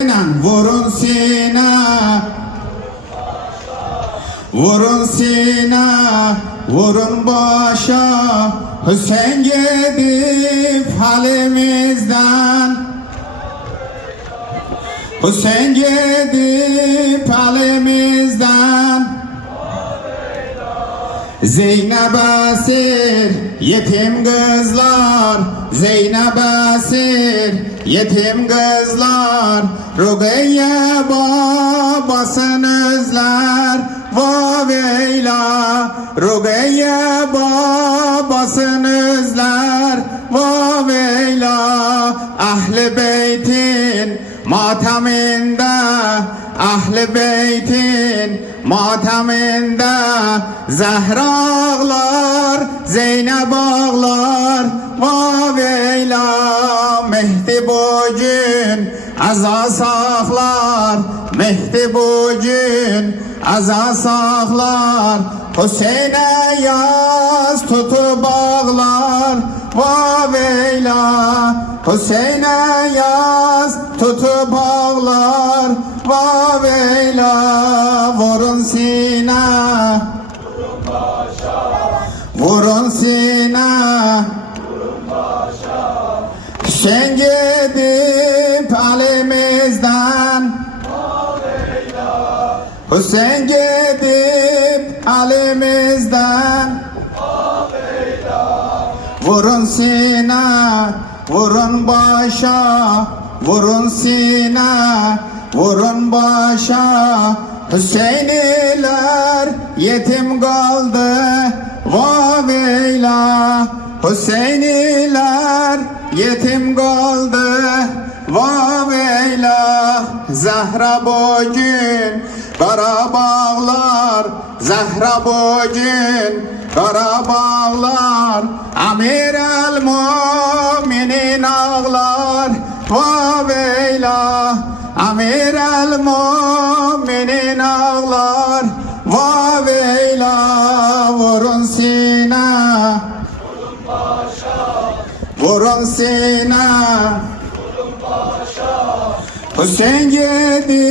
Vurun Sina, vurun Sina, vurun başa, Hüseyin gidip halimizden, Hüseyin gidip halimizden. Zeynep esir yetim kızlar, Zeynep esir yetim kızlar, Rugeyye babasını özler, Vaveyla, Rugeyye babasını özler, Vaveyla. Ahl-i Beyt'in mateminde, Ahl-i Beyt'in mateminde, Zehra ağlar, Zeynep ağlar, Vaveyla. Mehdi bugün aza saklar, Mehdi bugün aza saklar, Hüseyin'e yaz tutup bağlar, Vaveyla. Hüseyin'e yaz tutup bağlar, Vaveyla. Vurun Sina, vurun başa, vurun Sina, vurun başa. Hüseyin gidip halimizden, Vaveyla. Hüseyin gidip halimizden, Vaveyla. Vurun Sina, vurun başa, vurun Sina, vurun başa. Hüseyniler yetim kaldı, Vaveyla. Hüseyniler yetim kaldı, Vaveyla. Zehra bugün kara bağlar, Zehra bugün kara bağlar, Amir el müminin ağlar, Vaveyla. Amir el müminin ağlar, Vaveyla. Vurun Sina, vurun başa, vurun Sina, vurun başa. Hüseyin gidip